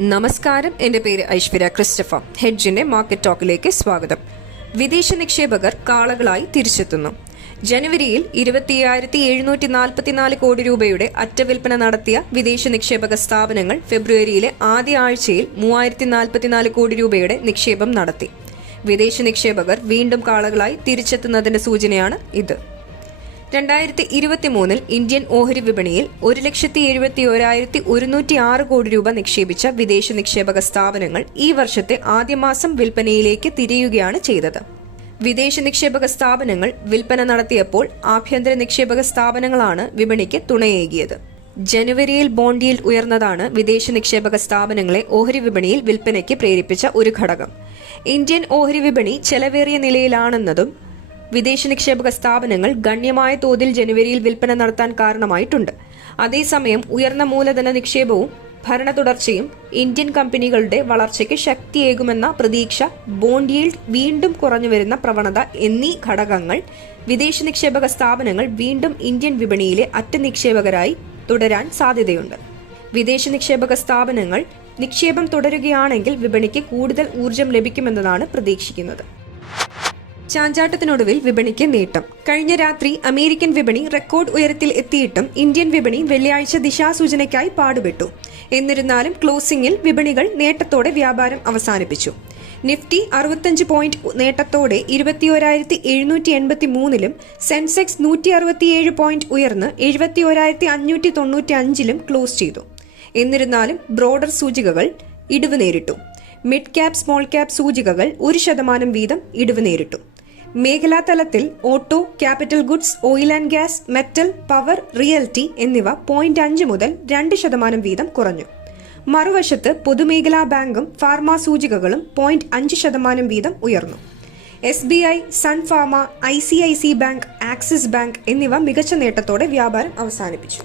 നമസ്കാരം. എന്റെ പേര് ഐശ്വര്യ ക്രിസ്റ്റഫ ഹെഡ്ജിന്റെ മാർക്കറ്റ് ടോക്കിലേക്ക് സ്വാഗതം. വിദേശ നിക്ഷേപകർ കാളകളായി തിരിച്ചെത്തുന്നു. ജനുവരിയിൽ ഇരുപത്തിയായിരത്തി എഴുന്നൂറ്റി നാൽപ്പത്തിനാല് കോടി രൂപയുടെ അറ്റവിൽപ്പന നടത്തിയ വിദേശ നിക്ഷേപക സ്ഥാപനങ്ങൾ ഫെബ്രുവരിയിലെ ആദ്യ ആഴ്ചയിൽ മൂവായിരത്തി നാൽപ്പത്തിനാല് കോടി രൂപയുടെ നിക്ഷേപം നടത്തി. വിദേശ നിക്ഷേപകർ വീണ്ടും കാളകളായി തിരിച്ചെത്തുന്നതിന്റെ സൂചനയാണ് ഇത്. രണ്ടായിരത്തി ഇരുപത്തി മൂന്നിൽ ഇന്ത്യൻ ഓഹരി വിപണിയിൽ ഒരു ലക്ഷത്തി എഴുപത്തി ഒരായിരത്തി ഒരുന്നൂറ്റി ആറ് കോടി രൂപ നിക്ഷേപിച്ച വിദേശ നിക്ഷേപക സ്ഥാപനങ്ങൾ ഈ വർഷത്തെ ആദ്യമാസം വിൽപ്പനയിലേക്ക് തിരിയുകയാണ് ചെയ്തത്. വിദേശ നിക്ഷേപക സ്ഥാപനങ്ങൾ വിൽപ്പന നടത്തിയപ്പോൾ ആഭ്യന്തര നിക്ഷേപക സ്ഥാപനങ്ങളാണ് വിപണിക്ക് തുണയേകിയത്. ജനുവരിയിൽ ബോണ്ടിയിൽ ഉയർന്നതാണ് വിദേശ നിക്ഷേപക സ്ഥാപനങ്ങളെ ഓഹരി വിപണിയിൽ വിൽപ്പനയ്ക്ക് പ്രേരിപ്പിച്ച ഒരു ഘടകം. ഇന്ത്യൻ ഓഹരി വിപണി ചെലവേറിയ നിലയിലാണെന്നതും വിദേശ നിക്ഷേപക സ്ഥാപനങ്ങൾ ഗണ്യമായ തോതിൽ ജനുവരിയിൽ വിൽപ്പന നടത്താൻ കാരണമായിട്ടുണ്ട്. അതേസമയം ഉയർന്ന മൂലധന നിക്ഷേപവും ഭരണ തുടർച്ചയും ഇന്ത്യൻ കമ്പനികളുടെ വളർച്ചയ്ക്ക് ശക്തിയേകുമെന്ന പ്രതീക്ഷ ബോണ്ട് വീണ്ടും കുറഞ്ഞുവരുന്ന പ്രവണത എന്നീ ഘടകങ്ങൾ വിദേശ നിക്ഷേപക സ്ഥാപനങ്ങൾ വീണ്ടും ഇന്ത്യൻ വിപണിയിലെ അറ്റ നിക്ഷേപകരായി തുടരാൻ സാധ്യതയുണ്ട്. വിദേശ നിക്ഷേപക സ്ഥാപനങ്ങൾ നിക്ഷേപം തുടരുകയാണെങ്കിൽ വിപണിക്ക് കൂടുതൽ ഊർജം ലഭിക്കുമെന്നതാണ് പ്രതീക്ഷിക്കുന്നത്. ചാഞ്ചാട്ടത്തിനൊടുവിൽ വിപണിക്ക് നേട്ടം. കഴിഞ്ഞ രാത്രി അമേരിക്കൻ വിപണി റെക്കോർഡ് ഉയരത്തിൽ എത്തിയിട്ടും ഇന്ത്യൻ വിപണി വെള്ളിയാഴ്ച ദിശാസൂചനയ്ക്കായി പാടുപെട്ടു. എന്നിരുന്നാലും ക്ലോസിംഗിൽ വിപണികൾ നേട്ടത്തോടെ വ്യാപാരം അവസാനിപ്പിച്ചു. നിഫ്റ്റി അറുപത്തഞ്ച് പോയിന്റ് നേട്ടത്തോടെ ഇരുപത്തിയോരായിരത്തി എഴുന്നൂറ്റി എൺപത്തി മൂന്നിലും സെൻസെക്സ് നൂറ്റി അറുപത്തിയേഴ് പോയിന്റ് ഉയർന്ന് എഴുപത്തി ഒരായിരത്തി അഞ്ഞൂറ്റി തൊണ്ണൂറ്റി അഞ്ചിലും ക്ലോസ് ചെയ്തു. എന്നിരുന്നാലും ബ്രോഡർ സൂചികകൾ ഇടിവ് നേരിട്ടു. മിഡ് ക്യാപ് സ്മോൾ ക്യാപ് സൂചികകൾ ഒരു ശതമാനം വീതം ഇടിവ് നേരിട്ടു. മേഖലാ തലത്തിൽ auto capital goods oil and gas metal power realty എന്നിവ പോയിന്റ് അഞ്ച് മുതൽ രണ്ട് ശതമാനം വീതം കുറഞ്ഞു. മറുവശത്ത് പൊതുമേഖലാ ബാങ്കും ഫാർമ സൂചികകളും പോയിന്റ് അഞ്ച് ശതമാനം വീതം ഉയർന്നു. S B I Sun Pharma I C I C bank Axis bank എന്നിവ മികച്ച നേട്ടത്തോടെ വ്യാപാരം അവസാനിപ്പിച്ചു.